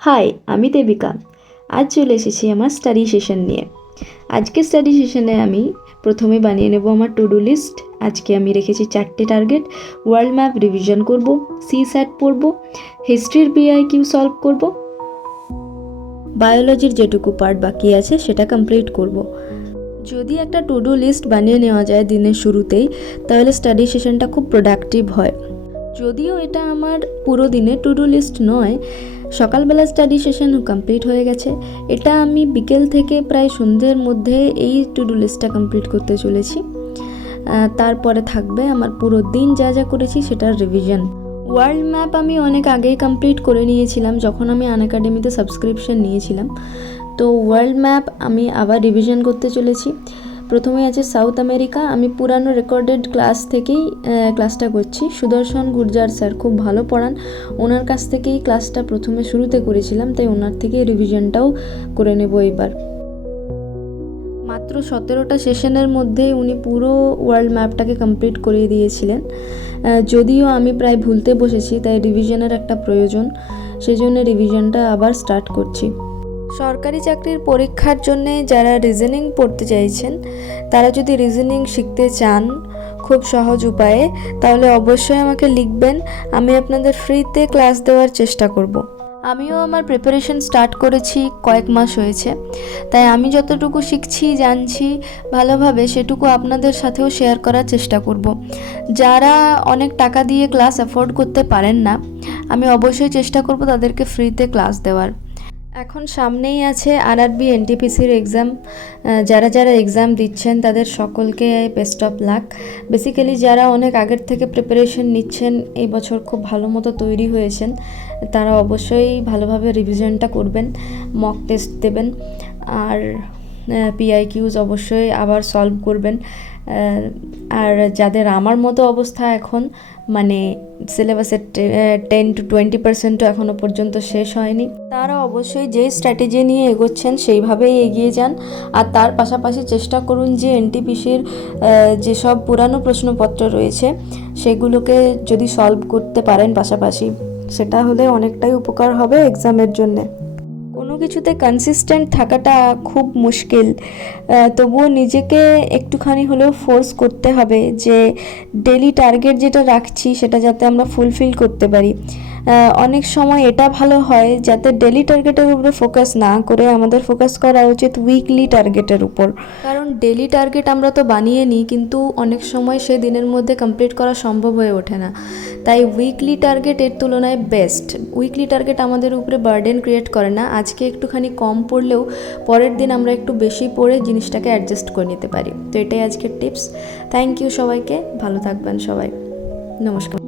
High, আমি দেবিকা। আজ চলে এসেছি আমার স্টাডি সেশন নিয়ে। আজকে স্টাডি সেশনে আমি প্রথমে বানিয়ে নেব আমার টু ডু লিস্ট। আজকে আমি রেখেছি 4টে টার্গেট। ওয়ার্ল্ড ম্যাপ রিভিশন করব, সিস্যাট পড়ব, হিস্ট্রির পিআইকিউ সলভ করব, বায়োলজির যেটুকু পার্ট বাকি আছে সেটা কমপ্লিট করব। যদি একটা টু ডু লিস্ট বানিয়ে নেওয়া যায় দিনের শুরুতেই, তাহলে স্টাডি সেশনটা খুব প্রোডাক্টিভ হয়। যদিও এটা আমার পুরো দিনে টু ডু লিস্ট নয়, সকালবেলা স্টাডি সেশন কমপ্লিট হয়ে গেছে। এটা আমি বিকেল থেকে প্রায় সন্ধ্যের মধ্যে এই টু ডু লিস্টটা কমপ্লিট করতে চলেছি। তারপরে থাকবে আমার পুরো দিন যা যা করেছি সেটার রিভিশন। ওয়ার্ল্ড ম্যাপ আমি অনেক আগেই কমপ্লিট করে নিয়েছিলাম, যখন আমি আনএকাডেমিতে সাবস্ক্রিপশন নিয়েছিলাম। তো ওয়ার্ল্ড ম্যাপ আমি আবার রিভিশন করতে চলেছি। প্রথমে আছে সাউথ আমেরিকা। আমি পুরানো রেকর্ডেড ক্লাস থেকেই ক্লাসটা করছি। সুদর্শন গুর্জার স্যার খুব ভালো পড়ান, ওনার কাছ থেকেই ক্লাসটা প্রথমে শুরুতে করেছিলাম, তাই ওনার থেকেই রিভিশনটাও করে নেব এবার। মাত্র 17টা সেশনের মধ্যেই উনি পুরো ওয়ার্ল্ড ম্যাপটাকে কমপ্লিট করিয়ে দিয়েছিলেন। যদিও আমি প্রায় ভুলতে বসেছি, তাই রিভিশনের একটা প্রয়োজন, সেজন্য রিভিশনটা আবার স্টার্ট করছি। সরকারি চাকরির পরীক্ষার জন্যে যারা রিজনিং পড়তে চাইছেন, তারা যদি রিজনিং শিখতে চান খুব সহজ উপায়ে, তাহলে অবশ্যই আমাকে লিখবেন। আমি আপনাদের ফ্রিতে ক্লাস দেওয়ার চেষ্টা করব। আমিও আমার প্রিপারেশন স্টার্ট করেছি কয়েক মাস হয়েছে, তাই আমি যতটুকু শিখছি জানছি ভালোভাবে সেটুকু আপনাদের সাথেও শেয়ার করার চেষ্টা করব। যারা অনেক টাকা দিয়ে ক্লাস অ্যাফোর্ড করতে পারেন না, আমি অবশ্যই চেষ্টা করব তাদেরকে ফ্রিতে ক্লাস দেওয়ার। এখন সামনেই আছে আরআরবি এনটিপিসির এক্সাম। যারা যারা এক্সাম দিচ্ছেন তাদের সকলকে বেস্ট অফ লাক। বেসিক্যালি যারা অনেক আগের থেকে প্রিপারেশন নিচ্ছেন, এই বছর খুব ভালো মতো তৈরি হয়েছেন, তারা অবশ্যই ভালোভাবে রিভিশনটা করবেন, মক টেস্ট দেবেন, আর পিআইকিউজ অবশ্যই আবার সলভ করবেন। আর যাদের আমার মতো অবস্থা এখন, মানে সিলেবাসের 10-20% এখনও পর্যন্ত শেষ হয়নি, তারা অবশ্যই যেই স্ট্র্যাটেজি নিয়ে এগোচ্ছেন সেইভাবেই এগিয়ে যান। আর তার পাশাপাশি চেষ্টা করুন যে এনটিপিসির যেসব পুরানো প্রশ্নপত্র রয়েছে সেগুলোকে যদি সলভ করতে পারেন পাশাপাশি, সেটা হলে অনেকটাই উপকার হবে এক্সামের জন্যে। কোনো কিছুতে কনসিস্টেন্ট থাকাটা খুব মুশকিল, তবুও নিজেকে একটুখানি হলেও ফোর্স করতে হবে যে ডেলি টার্গেট যেটা রাখছি সেটা যাতে আমরা ফুলফিল করতে পারি। অনেক সময় এটা ভালো হয় যাতে ডেলি টার্গেটের উপরে ফোকাস না করে আমাদের ফোকাস করা উচিত উইকলি টার্গেটের উপর। কারণ ডেলি টার্গেট আমরা তো বানিয়ে নিই, কিন্তু অনেক সময় সে দিনের মধ্যে কমপ্লিট করা সম্ভব হয়ে ওঠে না। তাই উইকলি টার্গেট এর তুলনায় বেস্ট। উইকলি টার্গেট আমাদের উপরে বার্ডেন ক্রিয়েট করে না। আজকে একটুখানি কম পড়লেও পরের দিন আমরা একটু বেশি পড়ে জিনিসটাকে অ্যাডজাস্ট করে নিতে পারি। তো এটাই আজকের টিপস। থ্যাংক ইউ সবাইকে, ভালো থাকবেন সবাই। নমস্কার।